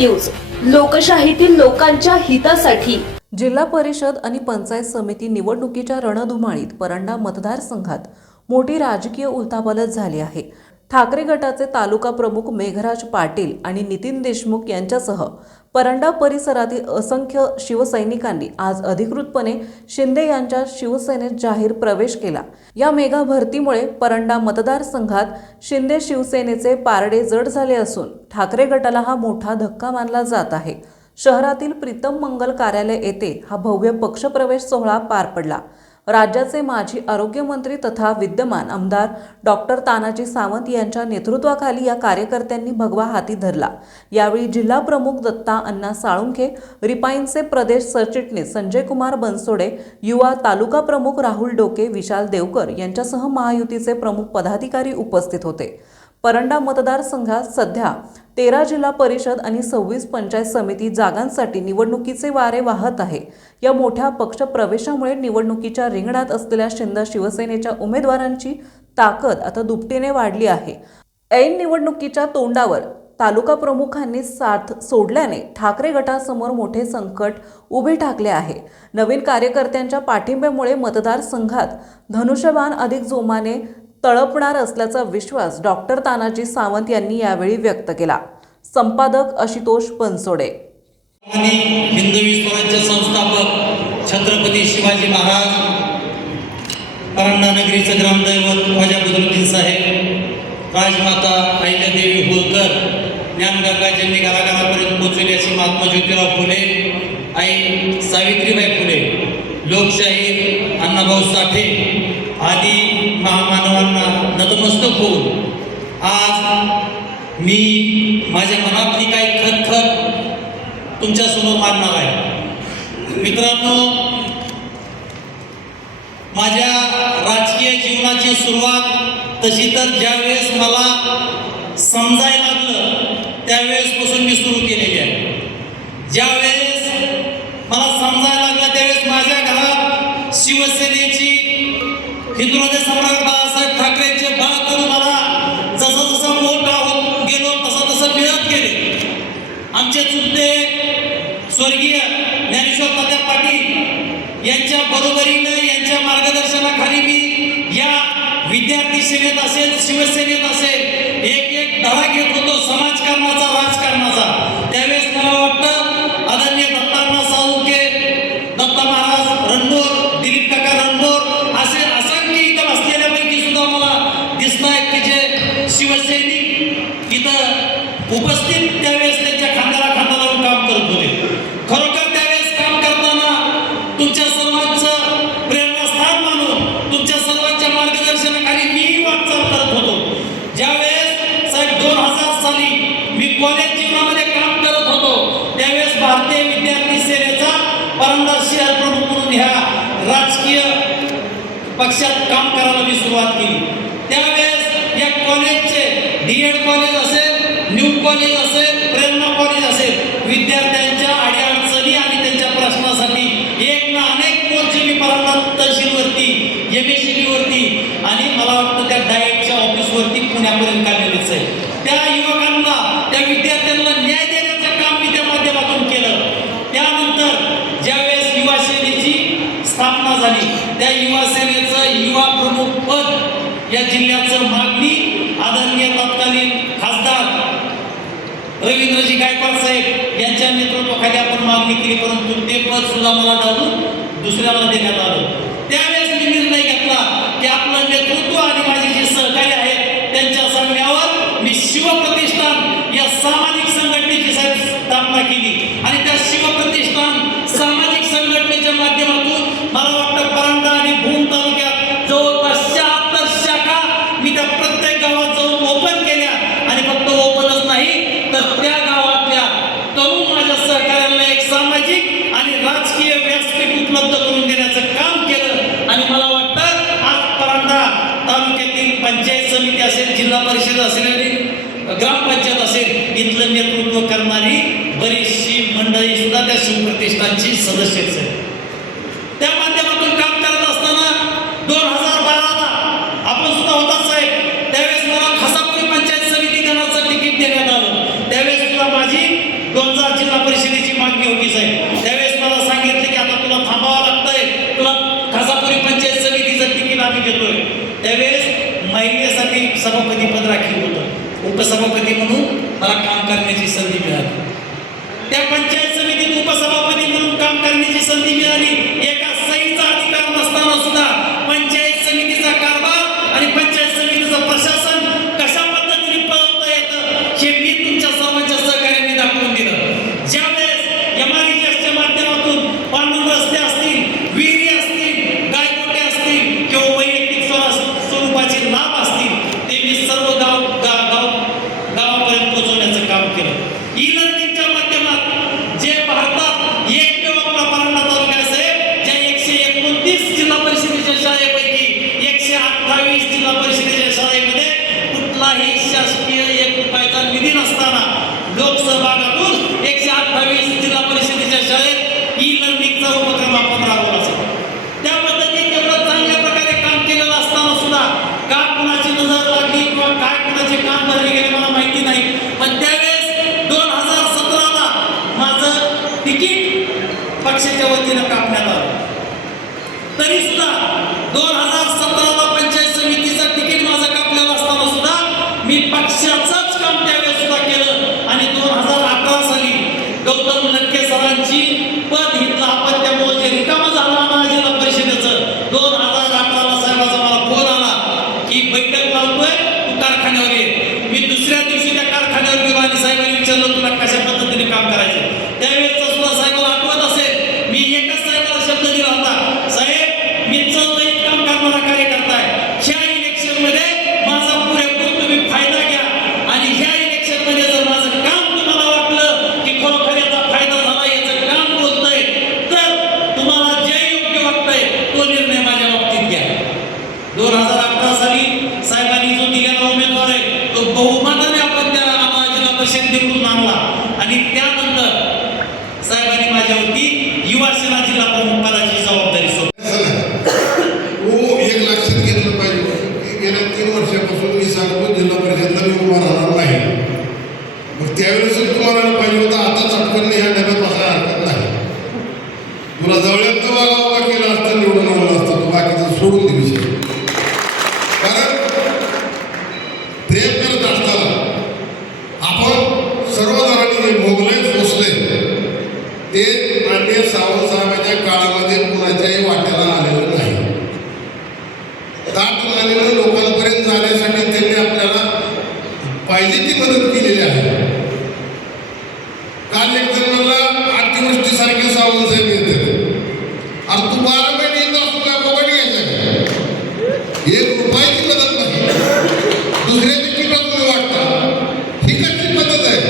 News, लोकशाहीतील लोकांच्या हितासाठी। जिल्हा परिषद आणि पंचायत समिती निवडणुकीच्या रणधुमाळीत परंडा मतदारसंघात मोठी राजकीय उलथापालथ झाली आहे। ठाकरे गटाचे तालुका प्रमुख मेघराज पाटील आणि नितीन देशमुख यांच्यासह परंडा परिसरातील असंख्य शिवसैनिकांनी आज अधिकृतपणे शिंदे यांच्या शिवसेनेत जाहीर प्रवेश केला। या मेगा भरतीमुळे परंडा मतदारसंघात शिंदे शिवसेनेचे पारडे जड झाले असून ठाकरे गटाला हा मोठा धक्का मानला जात आहे। शहरातील प्रीतम मंगल कार्यालय येथे हा भव्य पक्षप्रवेश सोहळा पार पडला। राज्याचे माजी आरोग्यमंत्री तथा विद्यमान आमदार डॉक्टर तानाजी सावंत यांच्या नेतृत्वाखाली या कार्यकर्त्यांनी भगवा हाती धरला। यावेळी जिल्हा प्रमुख दत्ता अण्णा साळुंखे, रिपाईनचे प्रदेश सरचिटणीस संजय कुमार बनसोडे, युवा तालुका प्रमुख राहुल डोके, विशाल देवकर यांच्यासह महायुतीचे प्रमुख पदाधिकारी उपस्थित होते। परंडा मतदारसंघात सध्या 13 जिल्हा परिषद आणि 26 पंचायत समिती जागांसाठी निवडणुकीचे वारे वाहत आहे। या मोठ्या पक्ष प्रवेशामुळे निवडणुकीच्या रिंगणात असलेल्या शिंदे शिवसेनेच्या उमेदवारांची ताकद आता दुपटीने वाढली आहे। ऐन निवडणुकीच्या तोंडावर तालुका प्रमुखांनी साथ सोडल्याने ठाकरे गटासमोर मोठे संकट उभे ठाकले आहे। नवीन कार्यकर्त्यांच्या पाठिंब्यामुळे मतदारसंघात धनुष्यबाण अधिक जोमाने तळपणार असल्याचा विश्वास डॉक्टर तानाजी सावंत यांनी यावेळी व्यक्त केला। संपादक आशुतोष बनसोडे। हिंदवी स्वराज्य संस्थापक छत्रपती शिवाजी महाराज, परंडा नगरीचे ग्रामदैवत ख्वाजा बदरुद्दीन साहेब, राजमाता अहिल्यादेवी होळकर, ज्ञानगंगा ज्यांनी घराघरापर्यंत पोहोचवली अशी महात्मा ज्योतिराव फुले, आई सावित्रीबाई फुले, लोकशाहीर अण्णाभाऊ साठे आदी महामानवांना नतमस्तक होऊन आज मी माझ्या मनातली काही खतखत तुमच्या समोर मांडणार आहे। मित्रांनो, माझ्या राजकीय जीवनाची सुरुवात तशी तर ज्यावेळेस मला समजायला लागलं त्यावेळेसपासून मी सुरू केलेली आहे। ज्यावेळेस मला समजायला लागलं त्यावेळेस माझ्या घरात शिवसेनेची हिंदुराजे सम्राट बाळासाहेब ठाकरेंचे बाळ करून मला जसं मोठा होत गेलो तसं मिळत गेले। आमचे चुलते स्वर्गीय ज्ञानेश्वर तात्या पाटील यांच्या बरोबरीने यांच्या मार्गदर्शनाखाली मी या विद्यार्थी सेनेत असेल शिवसेनेत असेल एक धडा घेत होतो समाजकारणाचा, राजकारणाचा। त्यावेळेस मला वाटतं आदरणीय दत्तांना साळुंखे, दत्ता महाराज रणनोर, दिलीप काका रणनोर असे असंख्य इथं बसलेल्यापैकी सुद्धा मला दिसत आहेत की जे शिवसैनिक इथं उपस्थित त्यावेळेस त्यांच्या खांद्याला खांदा लावून काम करत होते। खरोखर त्यावेळेस काम करताना तुमच्या सर्वांचं प्रेरणास्थान मानून तुमच्या सर्वांच्या मार्गदर्शनाखाली मी वाटचाल करत होतो। ज्यावेळेस साहेब 2000 साली मी कॉलेज जीवनामध्ये काम करत होतो त्यावेळेस भारतीय विद्यार्थी सेनेचा परंडा शहर प्रमुख म्हणून ह्या राजकीय पक्षात काम करायला मी सुरुवात केली। त्यावेळेस या कॉलेजचे डीएड कॉलेज असेल, न्यू कॉलेज असेल, प्रेरणा कॉलेज असेल, विद्यार्थ्यांच्या अडीअडचणी आणि त्यांच्या प्रश्नासाठी एक ना अनेक मोर्चे मी परंडा तहसीलवरती, MSCB वरती आणि मला वाटतं त्या डायटच्या ऑफिसवरती पुण्यापर्यंत काढलेलेच आहे। त्या युवकांना, त्या विद्यार्थ्यांना न्याय देण्याचं काम मी त्या माध्यमातून केलं। त्यानंतर ज्यावेळेस युवा सेनेची स्थापना झाली त्या युवा सेनेचं युवा प्रमुख पद या जिल्ह्याचं मागणी आदरणीय तत्कालीन खासदार रवींद्रजी गायकवाड साहेब यांच्या नेतृत्वाखाली आपण मागणी केली, परंतु ते पद सुद्धा मला डावून दुसऱ्याला देण्यात आलं। त्यावेळेस मी निर्णय घेतला की आपलं नेतृत्व आणि माझे जे सहकारी आहेत त्यांच्या सांगण्यावर मी शिवप्रतिष्ठान या सामाजिक संघटनेची स्थापना केली आणि त्या शिवप्रतिष्ठान सामाजिक संघटनेच्या माध्यमातून मला वाटतं परंडा आणि भूम तालुक्यात जवळपास 76 शाखा मी त्या प्रत्येक गावात जाऊन ओपन केल्या आणि फक्त ओपनच नाही तर त्या गावातल्या तरुण माझ्या सहकार्याला एक सामाजिक आणि राजकीय व्यासपीठ उपलब्ध करून देण्याचं काम केलं। आणि मला वाटतं आज परंडा तालुक्यातील पंचायत समिती असेल, जिल्हा परिषद असेल, ग्रामपंचायत असेल, इथलं नेतृत्व करणारी बरीचशी मंडळी सुद्धा त्या शिवप्रतिष्ठानची सदस्यच आहे। त्या माध्यमातून काम करत असताना 2012ला आपण सुद्धा होता साहेब, त्यावेळेस मला खासापुरी पंचायत समिती गणाचं तिकीट देण्यात आलं। त्यावेळेस सुद्धा माझी 2000 सभापती पद राखीव होतं. उपसभापती म्हणून मला काम करण्याची संधी मिळाली. त्या पंचायत समितीत उपसभापती म्हणून काम करण्याची संधी मिळाली. एका सहीचा अधिकार नसताना सुद्धा पंचायत समितीचा कारभार आणि पंचायत समितीचं प्रशासन कशा पद्धतीने पळवता येतं हे मी तुमच्या सर्वांच्या सहकार्याने दाखवून दिलं. ज्यावेळेस MREGSच्या माध्यमातून पांढरून रस्ते असतील, विहिरी असतील, गायगोटे असतील किंवा वैयक्तिक स्वरूपाचे लाभ असतील ते मी सर्व गावापर्यंत पोहोचवण्याचं काम केलं. ई-लर्निंगच्या माध्यमात जे भारतात एकमेव आपला परांडा तालुका असेल ज्या 129 जिल्हा परिषदेच्या शाळेपैकी 128 जिल्हा परिषदेच्या शाळेमध्ये कुठलाही शासकीय 1 रुपयाचा निधी नसताना लोकसहभागातून 128 जिल्हा परिषदेच्या शाळेत ई-लर्निंगचा उपक्रम आपण राबवला असेल. त्या पद्धतीने एवढं चांगल्या प्रकारे काम केलेलं असताना सुद्धा का कुणाची नजर लागली किंवा काय कुणाचे काम भरले गेले मला माहिती नाही. पण त्यावेळेस 2017ला माझं तिकीट पक्षाच्या वतीनं कापण्यात आलं. तरी सुद्धा 2017ला पंचायत समितीचं तिकीट माझं कापलेलं असताना सुद्धा मी पक्षाचंच काम त्यावेळेस सुद्धा केलं आणि 2018 साली गौतम लटके सरांची पद घेतलं आपण त्यामुळे जे रिकामं झालं ना जिल्हा परिषदेचं 2018ला साहेबाचा मला फोन आला की बैठक लावतोय तू कारखान्यावर ये. मी दुसऱ्या दिवशी त्या कारखान्यावर गेलो आणि साहेबांनी विचारलं तुला कशा पद्धतीने काम करायचं. त्यावेळेस सुद्धा साहेबाला आठवत असेल मी एकाच साहेबाला शब्द दिला होता, साहेब मी चळवळीत काम करणारा कार्यकर्ता आहे. ह्या इलेक्शनमध्ये माझा पुरेपूर तुम्ही फायदा घ्या आणि ह्या इलेक्शनमध्ये जर माझं काम तुम्हाला वाटलं की खरोखर याचा फायदा झाला याचं काम बोलतंय तर तुम्हाला जे योग्य वाटतंय तो निर्णय माझ्या बाबतीत घ्या. 2018 साली साहेबांनी जो दिलेला उमेदवार आहे तो बहुमताने आपण त्या जिल्हा परिषद निवडून आणला आणि त्यानंतर साहेबांनी माझ्यावरती युवा सेना जिल्हा प्रमुख पदाची जबाबदारी हो. एक लक्षात घेतलं पाहिजे की गेल्या 3 वर्षापासून मी सांगतो जिल्हा परिषदला मी उभा राहणार नाही. मग त्यावेळेस तुम्हाला पाहिजे होतं आता चटकन ह्या डब्यात बसायला हरकत नाही. तुला जवळ्यात वागा उभा केला असतं निवडून आणलं असतं तू बाकीचं सोडून दे विषय. कारण प्रेम करत असताना आपण सर्वजणांनी जे भोगले सोसले ते माननीय सावंत साहेबांच्या काळामध्ये कुणाच्याही वाट्याला आलेलं नाही. ताट मानेनं लोकांपर्यंत जाण्यासाठी त्यांनी आपल्याला पाहिजे ती मदत केलेली आहे. काल एक जण मला अतिवृष्टीसारखे सावंत साहेब येतात. अरे तू 12 महिने येत असतो का कबड्डी घ्यायचं 1 रुपयाची मदत नाही. दुसऱ्याची किटा तुम्ही वाटता ही कशी पद्धत आहे.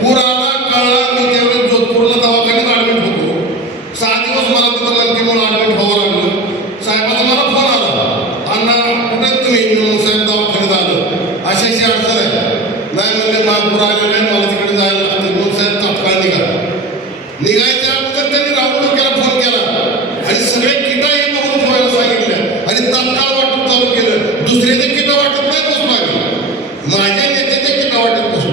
पूर आला कळला मी त्यावेळेस जोधपूरला दवाखान्यात ॲडमिट होतो. 6 दिवस मला तिथं मनकेमुळे ॲडमिट व्हावं लागलं. साहेबाचा मला फोन आला, अण्णा कुठे तुम्ही म्हणून साहेब दवाखान्यात आलं अशी अडचण आहे. नाही म्हणजे नागपूर आलेलं आहे मला तिकडे जायला लागते म्हणून साहेब तात्काळ निघायच्या अगोदर त्यांनी राहुल डोक्याला फोन केला आणि सगळे किटा हे बघून ठेवायला सांगितल्या आणि तात्काळ वाटप चालू केलं. दुसऱ्याचे किटा वाटप नाही बसू लागले, माझ्या नेत्याचे किटा वाटप बसलो.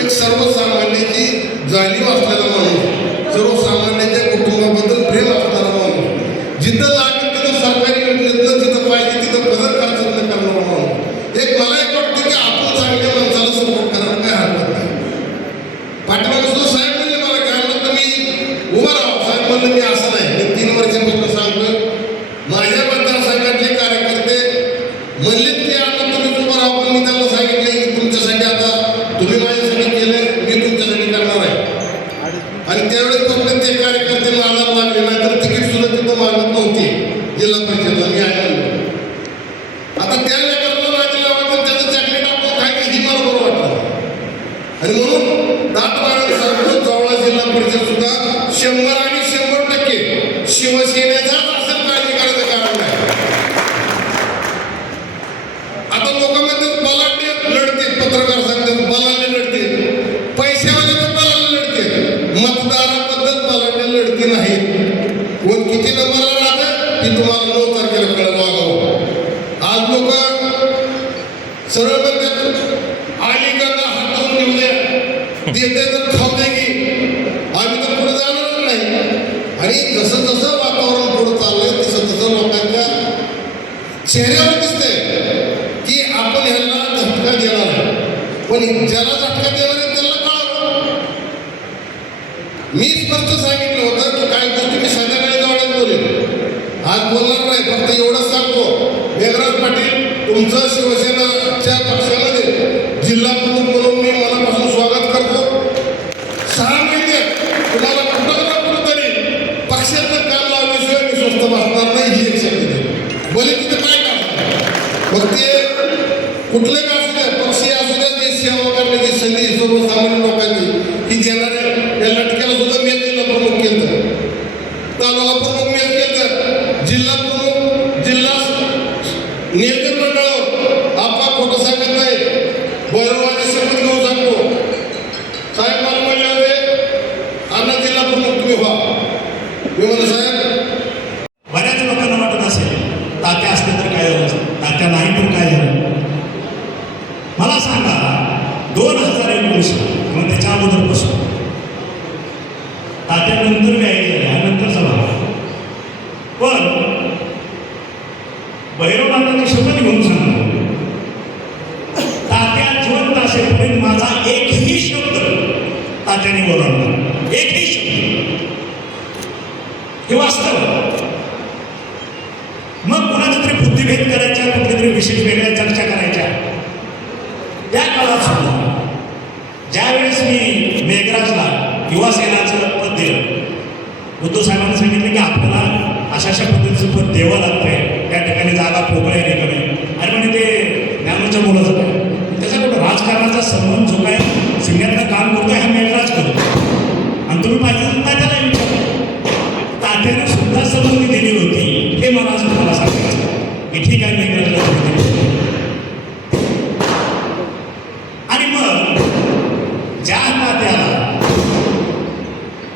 एक सर्वसामान्याची जाणीव असलेला माणूस, सर्वसामान्यांच्या कुटुंबाबद्दल प्रेम असणारा माणूस, जिथं लागेल तिथं सरकारी योजनेतनं जिथं पाहिजे तिथं बदल खर्च करणारा माणूस. मला एक वाटतं की आपण चांगल्या माणसाला सपोर्ट करायला काय हरकत नाही. पाठीमागे सुद्धा साहेब म्हणले मला काय म्हणलं मी उभा राहा. साहेब म्हणलं मी असं नाही. मी 3 वर्षापासून सांगतोय माझ्या मतदारसंघातले कार्यकर्ते म्हणलेत की आता तुम्ही उभा राहा. पण मी त्यांना सांगितलं की तुमच्यासाठी आता तुम्ही माझ्यासाठी केले मी तुमच्यासाठी करणार आहे. आणि त्यावेळेस फक्त ते कार्यकर्ते मागायला लागले नाही तर तिकीट सुद्धा तिथं मागत नव्हती जिल्हा परिषदला. मी आहे आता त्या लेकराला माझ्या गावात त्याचं चॉकलेट आपण काय की ही मला बरं वाटलं. आणि म्हणून दाटवाडा सांगतो जवळा जिल्हा परिषद सुद्धा 100 आणि 100% शिवसेनेचाच असेल काळजी करायचं कारण नाही. आता लोकांमध्ये बलाढ्य लढते, पत्रकार सांगतात बलाढ्य लढते, पैशावाले तर बलाढ्य लढते, मतदाराबद्दल बलाढ्य लढते नाही. कोण किती नंबरला राहतं की तुम्हाला 9 तारखेला कळलं वागावं. आज लोक सरळ म्हणतात आली गंगा हातावून घेऊन देते तर खाऊ दे की आम्ही तर पुढे जाणारच नाही. आणि जसं जसं वातावरण पुढे चाललंय तसं तसं लोकांच्या चेहऱ्यावर दिसतंय की आपण ह्यांना ज्याला झटका देणार आहे त्याला कळावं. मी स्पष्ट सांगितलं होतं की काही गोष्टी मी संध्याकाळी जवळ बोलेन, आज बोलणार नाही. फक्त एवढंच सांगतो, मेघराज पाटील तुमचं शिवसेनाच्या पक्षामध्ये जिल्हा प्रमुख म्हणून मी मनापासून स्वागत करतो. 6 महिन्यात तुम्हाला कुठं ना कुठंतरी पक्षाचं काम लावल्याशिवाय मी स्वस्थ बसणार नाही, ही एक शक्ती देतो. बोले तिथे काय काम, मग ते कुठले का असू द्या, पक्षी असू द्या, जे सेवा करण्याची संधी सर्वसामान्य लोकांची ही देणाऱ्या या लटक्याला सुद्धा मी जिल्हा प्रमुख केलं, तालुका प्रमुख मी केलं, जिल्हा प्रमुख, जिल्हा नियोजन मंडळ आपा खोटं सांगत नाही, भैरवाने शपथ घेऊन सांगतो. साहेब मला म्हणले होते अण्णा जिल्हा प्रमुख तुम्ही व्हा. मी म्हणलं साहेब, बऱ्याच लोकांना वाटत असेल तात्या असले तर काय झालं, तात्या नाही तर काय झालं. मला सांगा 2019 किंवा त्याच्या अगोदरपासून तात्यानंतर मी ऐकलं आहे, नंतर चला पण भैरवनाथाची शपथ घेऊन सांगतो, तात्या जिवंत असेपर्यंत माझा एकही शब्द तात्याने बोलावला, एकही शब्द. हे वास्तव. मग कोणाचा तरी बुद्धिभेद करायच्या, कुठल्या तरी विशेष वेगळ्या चर्चा करायच्या. त्या काळात सुद्धा ज्यावेळेस मी मेघराजला युवा सेनाचं पद दिलं, उद्धव साहेबांनी सांगितलं की आपल्याला अशा पद्धतीचं पद द्यावं लागतंय, त्या ठिकाणी जागा पोकळ्या रिकामे. आणि म्हणजे ते ज्ञानाच्या मुलाचं काय, त्याचा कुठं राजकारणाचा संबंध जो काय सिंगाचं काम करतोय हा मेघराज करतो. आणि तुम्ही पाहिजे तर त्याला विचारलं, तात्याने सुद्धा संबंधी दिली होती, हे मला आज तुम्हाला सांगायचं की ठीक आहे मेघराजला. आणि मग ज्या तात्याला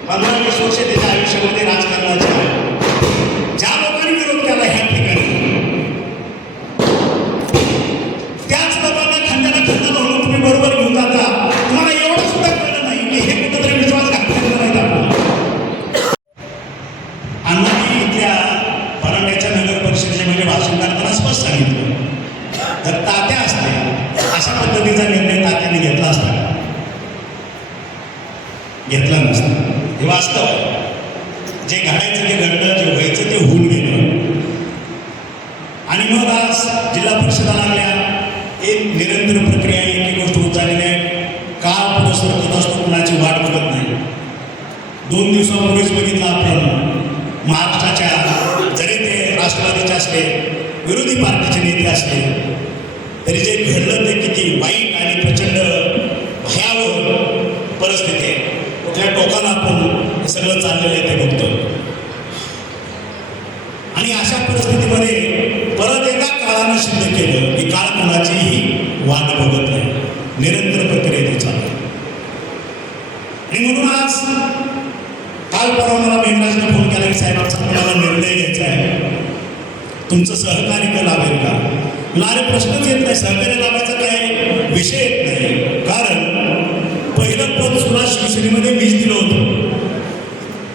15-20 वर्ष त्याच्या आयुष्यामध्ये राजकारणाच्या ज्या लोकांनी विरोध केला ह्या ठिकाणी, त्याच लोकांना खांद्याला खांदा लावून तुम्ही बरोबर घेऊन जाता. तुम्हाला एवढं सुद्धा कळलं नाही की हे कुठंतरी विश्वासघात करणार नाहीत आपल्याला. अण्णांनी इथल्या परांड्याच्या नगर परिषदेच्या म्हणजे भाषण करताना स्पष्ट सांगितलं, तर तात्या असते अशा पद्धतीचा निर्णय तात्याने घेतला असता, घेतला नसता. हे वास्तव आहे. जे घडायचं ते घडलं, जे व्हायचं ते होऊन गेलं. आणि मग आज जिल्हा परिषदा लागल्या, एक निरंतर प्रक्रिया, एक गोष्ट होत झालेली आहे. काळ पुढं सरकत असतो, कुणाची वाट बघत नाही. 2 दिवसापूर्वीच बघितलं आपण महाराष्ट्राच्या, जरी ते राष्ट्रवादीचे असले, विरोधी पार्टीचे नेते असले, तरी जे घडलं ते किती वाईट आणि प्रचंड भयावह परिस्थिती आहे. कुठल्या टोकाला आपण हे सगळं चाललेलं आहे ते बघतो. आणि अशा परिस्थितीमध्ये परत एकदा काळानं सिद्ध केलं की काळ कोणाचीही वाट बघत नाही, निरंतर प्रक्रियेत चालू. आणि म्हणून आज काल परवा मला मेघराजने फोन केला की साहेब आमचा तुम्हाला निर्णय घ्यायचा आहे, तुमचं सहकार्य लाभेल का. मला अरे प्रश्नच येत नाही, सहकार्य लाभायचा काही विषय येत नाही. कारण पहिलं पद सुद्धा शिवसेनेमध्ये मीच दिलं होतं.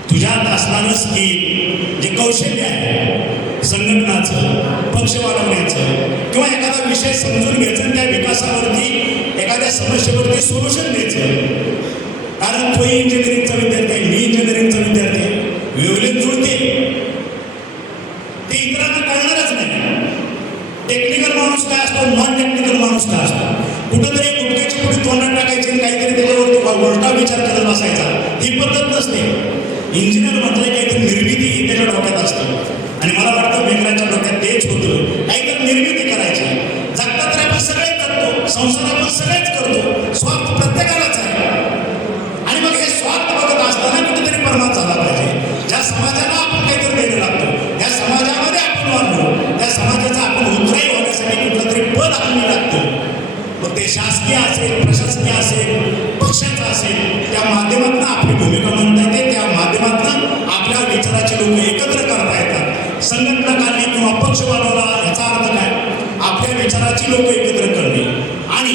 तुझ्यात असणारं स्किल, जे कौशल्य आहे संघटनाचं, पक्ष वाढवण्याचं किंवा एखादा विषय समजून घ्यायचं, त्या विकासावरती एखाद्या समस्येवरती सोल्युशन द्यायचं. कारण तोही इंजिनिअरिंगचा विद्यार्थी आहे, मी इंजिनिअरिंगचा विद्यार्थी आहे, वेवलेत जुळते, ते इतरांना कळणारच नाही. टेक्निकल माणूस काय असतो, नॉन टेक्निकल माणूस काय असतो. कुठंतरी गुटक्याची पुढे तोंडात टाकायची, काहीतरी त्याच्यावरती उलटा विचार करत बसायचा, ही पद्धत नसते. इंजिनियर म्हटलं काहीतरी निर्मिती त्याच्या डोक्यात असतं. आणि मला वाटतं मेघराजच्या डोक्यात तेच होतं, काहीतरी निर्मिती करायची. जगता तर आपण सगळेच जगतो, संसार आपण सगळेच करतो, स्वार्थ प्रत्येकालाच आहे. आणि मग हे स्वार्थ बघत असताना कुठेतरी परमार्थ झाला पाहिजे. ज्या समाजाला आपण काहीतरी द्यायला लागतो, त्या समाजामध्ये आपण वाढलो, त्या समाजाचा आपण उतराई होण्यासाठी कुठलं तरी पद आपल्याला लागतं. मग ते शासकीय असेल, प्रशासकीय असेल, पक्षाचं असेल, त्या माध्यमातून आपली भूमिका म्हणता येते. त्या माध्यमातून आपल्या विचाराचे लोक एकत्र करता येतात. संघटना काढली किंवा पक्ष बनवला याचा अर्थ काय, आपल्या विचाराची लोक एकत्र करणे आणि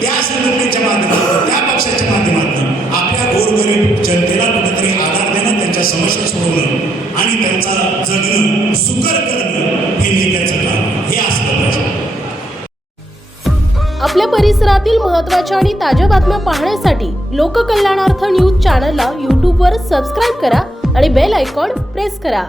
त्या संघटनेच्या माध्यमातून, त्या पक्षाच्या माध्यमातून आपल्या गोरगरीब जनतेला कुठेतरी आधार देणं, त्यांच्या समस्या सोडवणं आणि त्यांचा जगणं सुकर करणं हे नेत्याचं काम, हे असलं पाहिजे. आपल्या परिसरातील महत्त्वाच्या आणि ताज्या बातम्या पाहण्यासाठी लोककल्याणार्थ न्यूज चॅनलला यूट्यूबवर सबस्क्राईब करा आणि बेल आयकॉन प्रेस करा.